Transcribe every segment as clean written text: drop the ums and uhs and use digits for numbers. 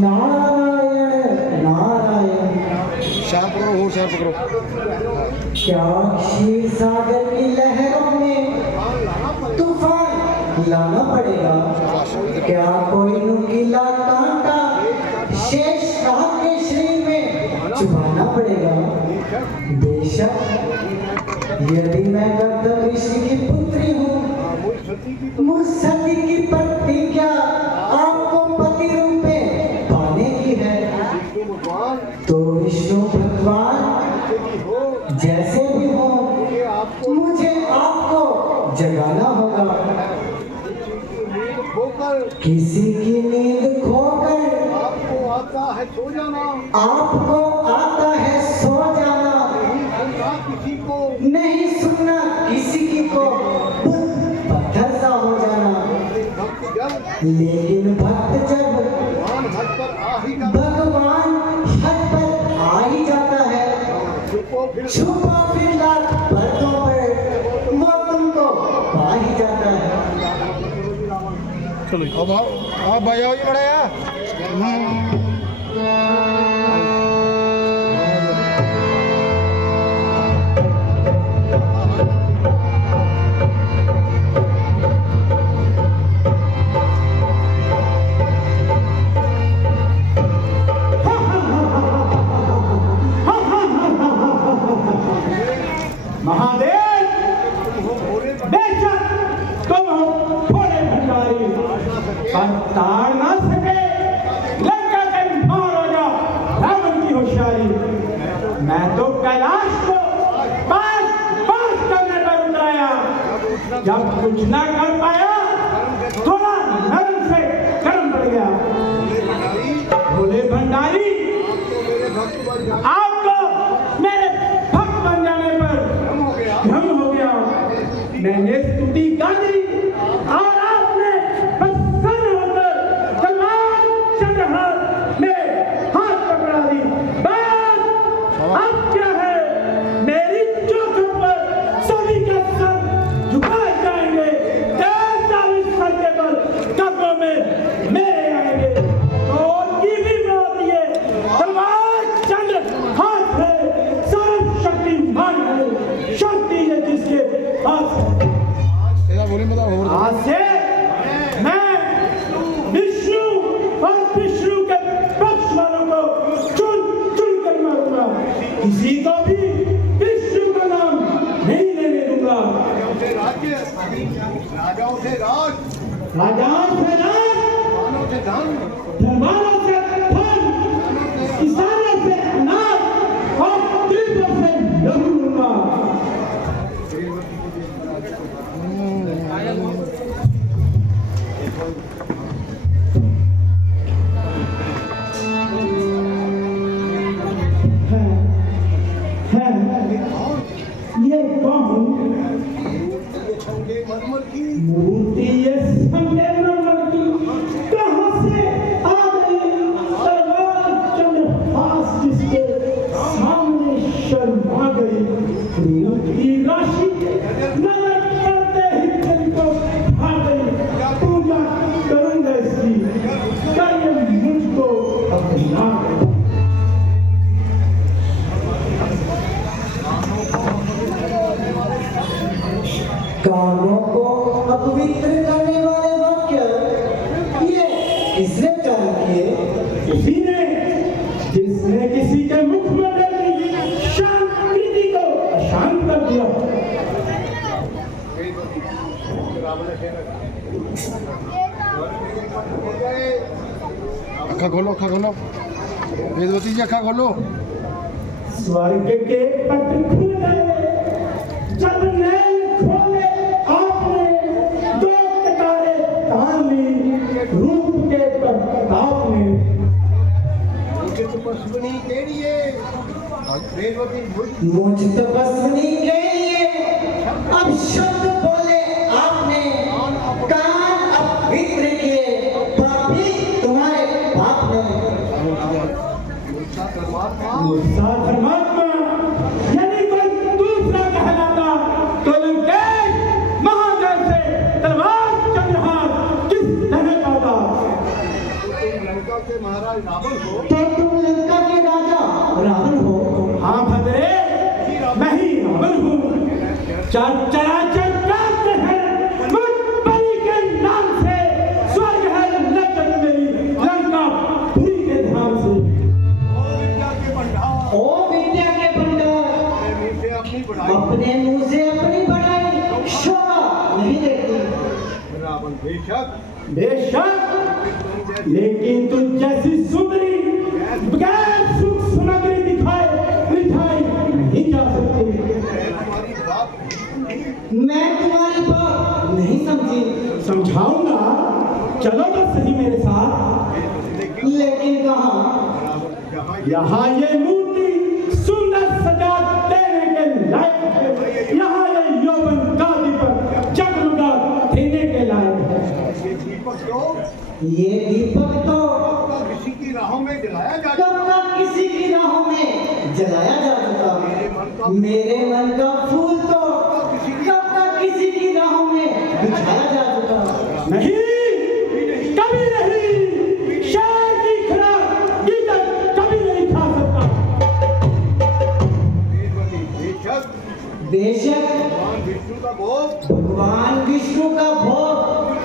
नारायण नारायण। शांत पकड़ो, और शांत पकड़ो। क्या क्षीर सागर की लहरों में तूफान लाना पड़ेगा? क्या कोई नुकीला कांटा शेष नाग के शरीर में चुभाना पड़ेगा? बेशक यदि मैं गौतम ऋषि की पुत्री हूँ, मुझ सती की प्रतिज्ञा आपको पति रूप में पाने की है, तो विष्णु भगवान जैसे भी हो मुझे आपको जगाना होगा। किसी की नींद खोकर आपको आता है सो जाना, किसी को नहीं सुनना, किसी की को पत्थर सा हो जाना। लेकिन भक्त जब भगवान हद पर आ ही जाता है, छुपा फिर लाख पर्दों पर वो तुमको पा ही जाता है। चलो अब भाई आओ, ये बड़ा यार। महादेव, बेशक तुम हो भोले भंडारी, पर ताड़ ना सके लंका के महाराजा रावण की होशियारी। मैं तो कैलाश को पास पास करने पर उतराया, जब कुछ ना कर पाया थोड़ा नरम से गर्म पड़ गया। भोले भंडारी, आपको मेरे भक्त बन जाने पर भ्रम हो गया। मैंने स्तुति कर दी और आपने प्रसन्न होकर तलवार चंद्रहास में हाथ पकड़ा दी। बस अब क्या है, मेरी चौखट पर सभी का सर झुकाए जाएंगे। 43 साल के बाद कब्रों में मेरे आएंगे, तो उनकी भी मौत ये तलवार चंद्र हाथ है। सर्वशक्तिमान है, शक्ति है जिसके पास है। आज से मैं विष्णु और विष्णु के पक्ष वालों को चुन चुन कर मारूंगा, किसी को भी विष्णु का नाम नहीं लेने दूंगा। राजाओं से राज, धर्मानों से धन, किसानों से अनाज और गरीबों से लहू लूंगा। ये कौन मूर्ति, ये संगमरमर की कहाँ से आ गई? तलवार चंद्रहास जिसके सामने शर्मा गई। प्रेम की राशि नजर पड़ते ही दिल को भा गई। पूजा करूंगा इसकी, क्या ये मुझको अपना कानों को अपवित्र करने वाले वाक्य ये किसने उच्चारण किए? किसी ने, जिसने किसी के मुख में डरने शांत प्रीति को अशांत कर दिया। अखा खोलो, अखा खोलो, वेदवती जी अखा खोलो। स्वर्ग के पट खुल गए, जब नैन खोले आपने, दो कतारे तान ली रूप के प्रताप ने। मुझ तपस्विनी के लिए अब शब्द बोले आपने, कान अपवित्र किए पापी तुम्हारे बाप ने। मूसा धर्मात्मा यदि कोई दूसरा कहलाता तो लंकेश महाजय से तलवार चंद्रहास किस तरह पाता। के महाराज रावण हो तो तुम लंका के राजा रावण हो। हाँ भद्रे, मैं ही रावण हूँ। चराचर प्राप्त है मुझ परी के नाम से, स्वर्ग है नरक मेरी लंका पुरी के धाम से। ओ विद्या के भंडार ओ विद्या के भंडार अपने मुंह से अपनी बढ़ाई अपने मुंह से अपनी बढ़ाई शोभा नहीं देती। रावण बेशक बेशक, लेकिन तुम जैसी सुंदरी बगैर सुख सुनगरी दिखाए मिठाई नहीं जा सकती। तुम्हारी बात मैं तुम्हारी बात नहीं समझी। समझाऊंगा, चलो तो सही मेरे साथ। लेकिन कहाँ? यहाँ ये मूर्ति सुंदर सजा देने के लायक है। यहाँ ये यौवन गादी पर जगमगा देने के लायक है। ये दीपक तो ये दीपक तो किसी की राहों में जलाया जा कब तक किसी की राहों में जलाया जा चुका। मेरे मन का फूल तो कब तक किसी की राहों में बिछाया जा चुका। नहीं, कभी नहीं। शेर की खुराक गीदड़ कभी नहीं खा सकता। बेशक बेशक भगवान विष्णु का भोग भगवान विष्णु का भोग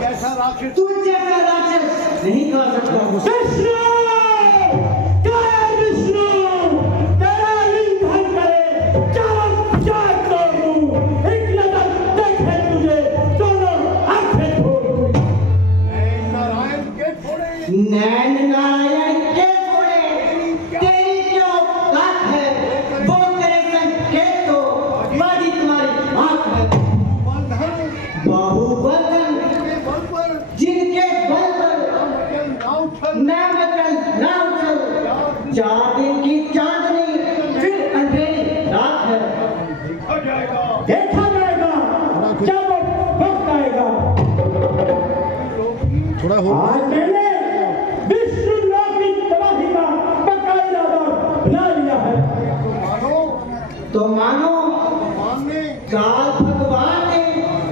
कैसा राक्षस तू जैसा राक्षस नहीं खा सकता। विष्णु, जय विष्णु, तेरा इंधन करे चारों चार तोड़ू, एक नजर देखे तुझे दोनों आंखें खोल दूं। नारायण के छोड़े नैन नारायण के छोड़े तेरी क्या औकात है? वो तेरे संकेत तो बाजी तुम्हारी आंख है। बंधन बाहुबंधन के बल पर जिनके बल पर नाव छल मैं मचल ना उछल। 4 दिन की चांदनी फिर अंधेरी रात है। देखा जाएगा देखा जाएगा जब वक्त आएगा। थोड़ा आज मैंने विष्णु लोक की तबाही का बकायदा बना लिया है। मानो तो मानो भगवान ने काल भगवान ने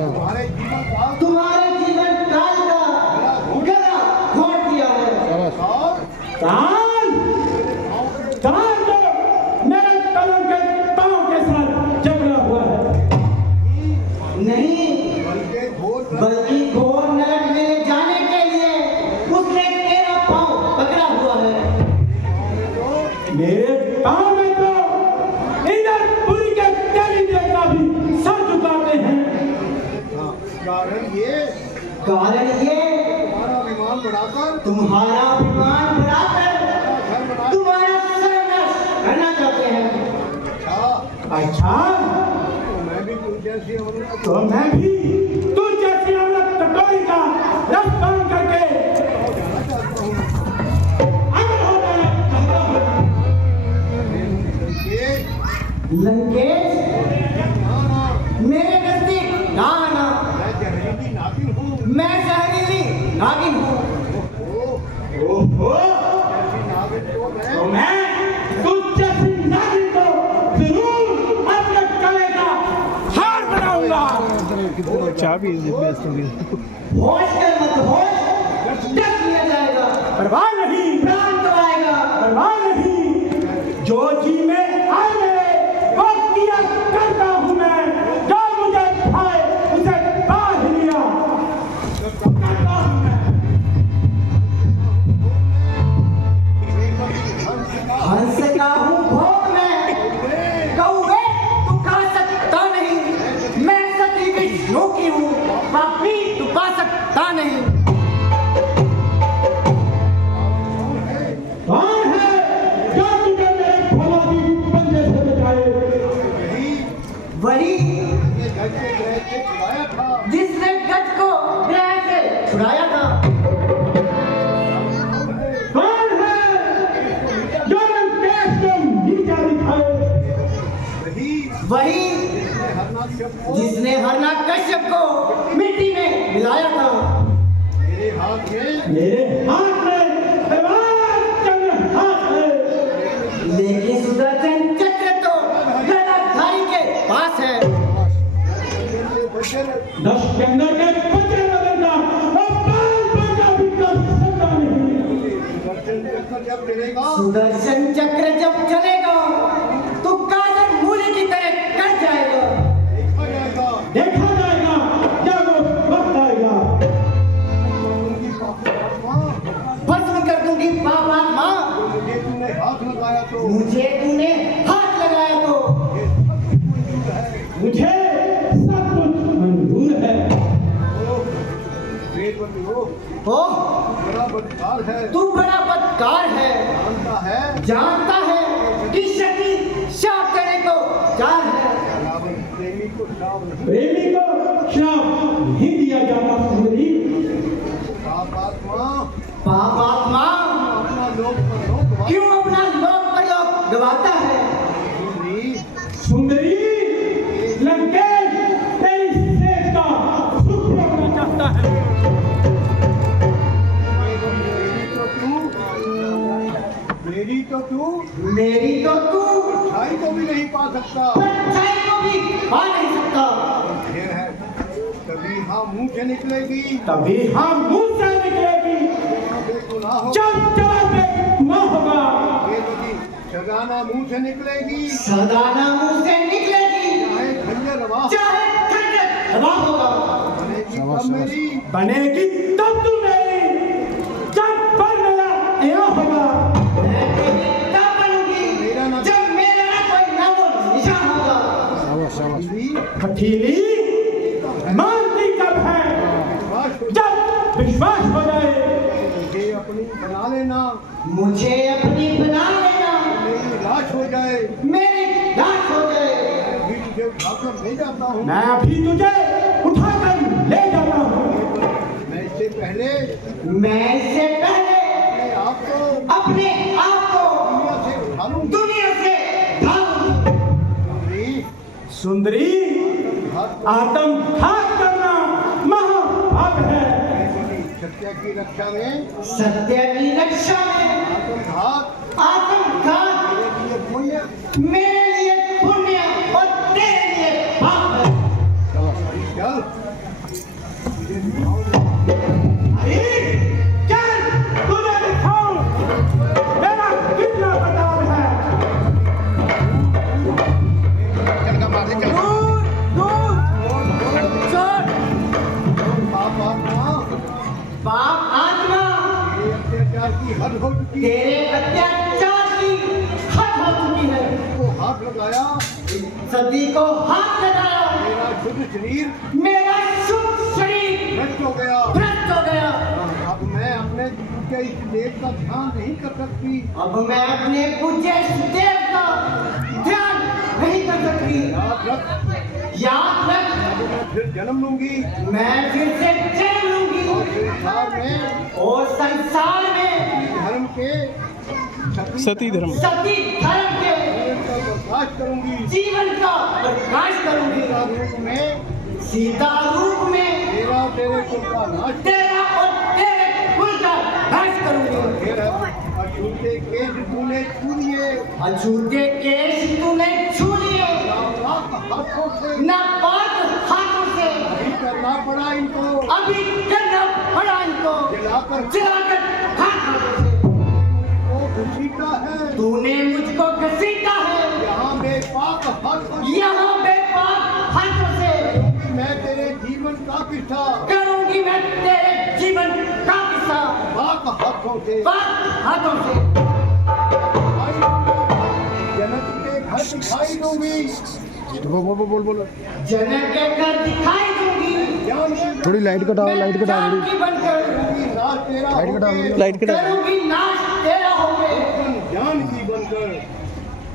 तुम्हारे जीवन काल तुम्हारे जीवन काल का गला घोट दिया है। और काल तो मेरे कलम के पांव के साथ जकड़ा हुआ है। नहीं, बल्कि घोर बल्कि घोर नरक में जाने के लिए उसने तेरा पांव पकड़ा हुआ है। मेरे पांव में तो इंद्रपुरी के तेरी देवता भी सर झुकाते हैं। कारण ये कारण ये तुम्हारा विमान बढ़ाकर तुम्हारा अभिमान बढ़ाकर घर बना तुम्हारा सर्वनाश करना चाहते हैं। अच्छा, तो मैं भी तुम जैसी अमृत तो मैं भी तू जैसी अमृत कटोरी का रस पान करके जाना चाहता हूँ अमर हो जाना चाहता हूँ। ये लंकेश ना मेरे नजदीक ना आना। मैं जहरीली नागिन हूँ मैं जहरीली नागिन हूँ। ओहो, जैसी नागिन को तो मैं मैं तू जैसी नागिन को जरूर अपने गले का हार बनाऊंगा। चाबी होश कर मत होश डस लिया जाएगा। परवाह नहीं, प्राण दबाएगा। परवाह नहीं, जो जी में आए मेरे वो किया करता हूँ मैं। जो मुझे खाए उसे पा ही लिया करता हूँ मैं। हंस का हूँ भोग मैं कौवे तू खा सकता नहीं। मैं सती विष्णु की हूँ पापी तू पा सकता नहीं। कौन है जो तुझे मेरे फौलादी पंजे से बचाए? वही घर के ग्रह से छुड़ाया था जिसने गज को ग्रह से छुड़ाया था। कौन है जो लंकेश को नीचा दिखाए? वही वही हरनाक्षप को जिसने हरनाकश्यप को मिट्टी में मिलाया था। मेरे हाथ में मेरे हाथ में तलवार चंद्र हाथ है। लेकिन सुदर्शन चक्र तो गदाधारी के पास है। बचन 10 के अंदर के बच्चे बदलना और 5 बच्चा भी कर सकता नहीं। चलेगा सुदर्शन चक्र जब चलेगा तो काजल मूली की तरह कट जाएगा। देखा जाएगा देखा जाएगा जब वो वक्त आएगा। उनकी पापात्मा भस्म कर दूंगी पाप आत्मा। मुझे तूने हाथ लगाया तो मुझे तूने हाथ लगाया तो ये सब कुछ मंजूर है। मुझे सब कुछ मंजूर है। ओ, वेदवती हो, ओह बड़ा बदकार है, तू बड़ा बदकार है। जानता है कि शक्ति शाप करे तो चार है। रावण प्रेमी को श्राप नहीं, प्रेमी को श्राप नहीं दिया जाता सुंदरी। पापात्मा पाप आत्मा अपना लोक परलोक गवा- क्यों अपना लोक परलोक गवाता है। सुंदरी, सुंदरी लंकेश तेरी सेठ का सुख रखना चाहता है। मेरी तो तू मेरी तो तू अच्छाई को भी नहीं पा सकता। सच्चाई को भी पा नहीं सकता। फिर है कभी हाँ मुंह से निकलेगी, तभी हम मुंह से निकलेगी बेगुनाह हो जब जवाब में गुनाह होगा। वेदवती सजाना मुंह से निकलेगी, सदाना मुंह से निकलेगी चाहे खंजर वाह चाहे खंजर हवा होगा। बनेगी तब मेरी बनेगी तब तू मेरी जब पर मेरा यहाँ होगा। मैं तेरी तब बनूंगी जब मेरा ना कोई नामो निशान होगा। सुंदरी, हठीली मानती कब है विश्वास हो जब विश्वास हो जाए। मुझे अपनी बना लेना, मुझे अपनी बना लेना मेरी लाश हो जाए, मेरी लाश हो जाए। अभी तुझे उठाकर ले जाता हूँ। मैं अभी तुझे उठाकर ले जाता हूँ। मैं इससे पहले मैं इससे पहले अपने आप को अपने आप को दुनिया से उठा लूँ। दुनिया से भागूंगी। सुंदरी, सुंदरी हाथ आत्मघात करना महापाप है। सत्य की रक्षा में सत्य की रक्षा में आत्मघात आत्मघात मेरे लिए पुण्य। मेरे लिए पुण्य और तेरे लिए पाप है। चल तुझे दिखाऊंगा। अरे, चल तुझे दिखाऊं मेरा कितना प्रताप है। दूर दूर छोड़। पापात्मा, पाप आत्मा मेरे अत्याचार की हद हो चुकी है। तेरे अत्याचार की हद हो चुकी है। को हाथ लगाया, सती को हाथ लगाया, मेरा शुद्ध शरीर मेरा शुभ शरीर नष्ट हो गया। भ्रष्ट हो गया। अब मैं अपने के इस देव का ध्यान नहीं कर सकती। अब मैं अपने पूज्य देव का ध्यान नहीं कर सकती। याद रख, याद रख, अब मैं फिर जन्म लूंगी मैं फिर से जन्म लूंगी और संसार में और संसार में धर्म के सती धर्म सती धर्म के जीवन का प्रकाश करूंगी। जीवन का प्रकाश करूंगी। सीता रूप में सीता रूप में तेरा तेरे कुल का नाश तेरा और तेरे कुल का नाश करूंगी। फिर अछूते केश तूने छू लिए, अछूते केश तूने छू लिए, नापाक हाथों से नापाक हाथों से नहीं करना पड़ा इनको। अभी करना पड़ा इनको जलाकर जलाकर खाक हाथों से। को घसीटा है, तूने मुझको घसीटा है यहाँ बेपाक हाथों से। यहाँ बेपाक हाथों से। मैं तेरे जीवन का किस्सा करूंगी मैं तेरे जीवन का किस्सा पाक हाथों से। पाक हाथों से। जनक के घर दिखाई दूंगी, बोल जनक के घर दिखाई दूंगी। ज्ञान की थोड़ी लाइट कटाओ मैं लाइट कटाओ जान थोड़ी की बनकर करूंगी, नाश तेरा लाइट कटाओ होके, लाइट कटाओ करूंगी नाश तेरा होके। दुश्मन जान की बनकर,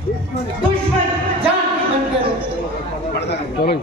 दुश्मन दुश्मन जान की बनकर। चलो